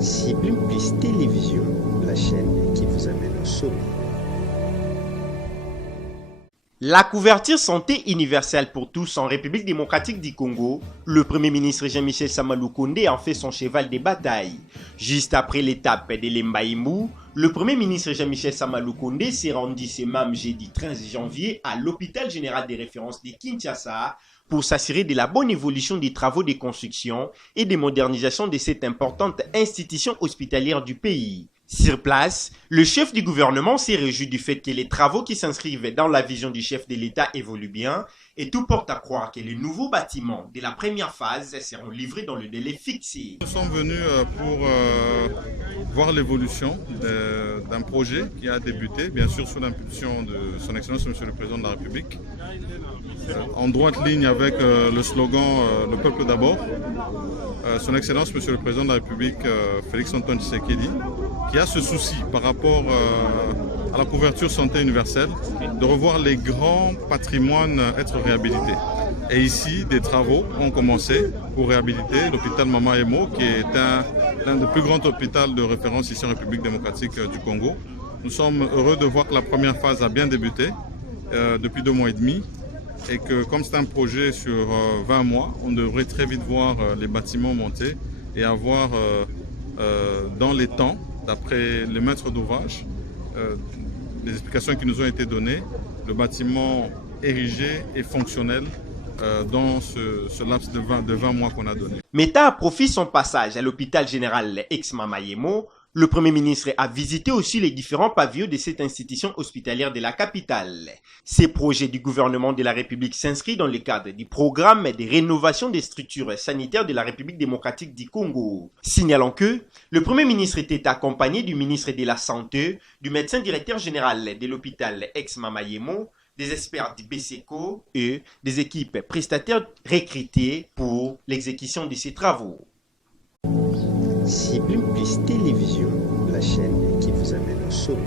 Cible plus télévision, la chaîne qui vous amène au sommet. La couverture santé universelle pour tous en République démocratique du Congo, le Premier ministre Jean-Michel Sama Lukonde en fait son cheval de bataille. Juste après l'étape de l'Embaïmou, le Premier ministre Jean-Michel Sama Lukonde s'est rendu ce même jeudi 13 janvier à l'hôpital général de référence de Kinshasa pour s'assurer de la bonne évolution des travaux de construction et de modernisation de cette importante institution hospitalière du pays. Sur place, le chef du gouvernement s'est réjoui du fait que les travaux qui s'inscrivent dans la vision du chef de l'État évoluent bien et tout porte à croire que les nouveaux bâtiments de la première phase seront livrés dans le délai fixé. Nous sommes venus pour voir l'évolution d'un projet qui a débuté, bien sûr sous l'impulsion de Son Excellence Monsieur le Président de la République, en droite ligne avec le slogan « Le peuple d'abord ». Son Excellence Monsieur le Président de la République, Félix Antoine Tshisekedi, qui a ce souci par rapport à la couverture santé universelle, de revoir les grands patrimoines être réhabilités. Et ici, des travaux ont commencé pour réhabiliter l'hôpital Mama Emo, qui est l'un des plus grands hôpitaux de référence ici en République démocratique du Congo. Nous sommes heureux de voir que la première phase a bien débuté depuis 2 mois et demi. Et que comme c'est un projet sur 20 mois, on devrait très vite voir les bâtiments monter et avoir dans les temps, d'après les maîtres d'ouvrage, les explications qui nous ont été données, le bâtiment érigé et fonctionnel dans ce laps de 20 mois qu'on a donné. Mettant à profit son passage à l'hôpital général ex-Mama Emo, le Premier ministre a visité aussi les différents pavillons de cette institution hospitalière de la capitale. Ces projets du gouvernement de la République s'inscrivent dans le cadre du programme de rénovation des structures sanitaires de la République démocratique du Congo. Signalons que le Premier ministre était accompagné du ministre de la Santé, du médecin directeur général de l'hôpital ex-Mama Emo, des experts du BCECO et des équipes prestataires recrutées pour l'exécution de ces travaux. Cible plus télévision, la chaîne qui vous amène au sommet.